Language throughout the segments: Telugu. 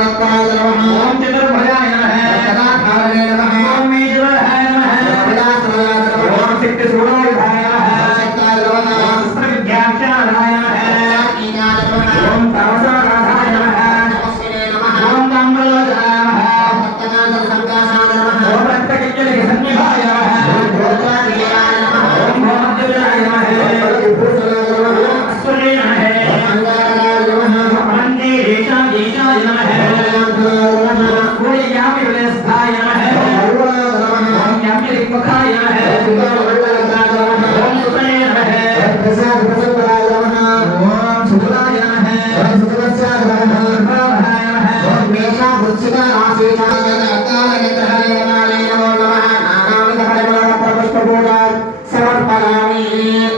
ఓం سمرپ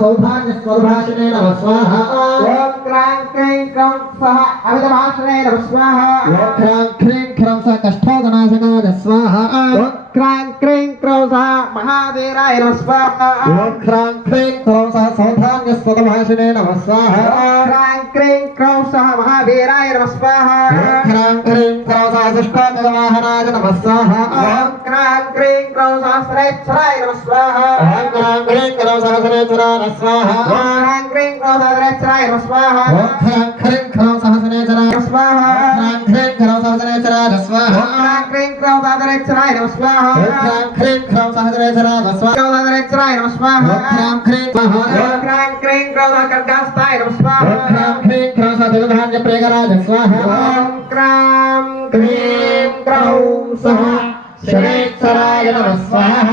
سو سونے ساشنے کٹا دشک మహావీరాయ నమ స్వాహ ఓం క్రాం క్రీం క్రౌం సహ సౌభాగ్య స్వభాషణే నమ స్వాహ ఓం క్రాం క్రీం క్రౌం సహ మహావీరాయ నమ స్వాహ ఓం క్రాం క్రీం క్రౌం సహ దుష్టామితవాహనాయ నమ స్వాహ ఓం క్రాం క్రీం క్రౌం సహ శ్రేచ్చరాయ నమ స్వాహ ఓం క్రాం క్రీం క్రౌం సహ శ్రేచ్చరాయ నమ స్వాహ ఓం క్రాం క్రీం క్రౌం సహ శ్రేచ్చరాయ నమ స్వాహ ఓం క్రాం క్రీం క్రౌం సహ శ్రేచ్చరాయ నమ స్వాహ ఓం క్రాం క్రీం క్రౌం సహ శ్రేచ్చరాయ నమ స్వాహ క్రాం క్రీం క్రౌం శ్రేచ్చరాయ నమ స్వాహ ఓం క్రాం క్రీం క్రౌం సహ శ్రేచ్చరాయ నమ స్వాహ ఓం శ్రేచ్చరాయ నమ స్వాహ ఓం క్రాం క్రీం ఓం క్రాం క్రీం క్రౌం సహ ఖడ్గాస్తాయ నమ స్వాహ ఓం క్రాం క్రీం క్రౌం సహ దివధాన్య ప్రేగరాజ స్వాహ ఓం క్రాం క్రీం క్రౌం సహ నమ స్వాహ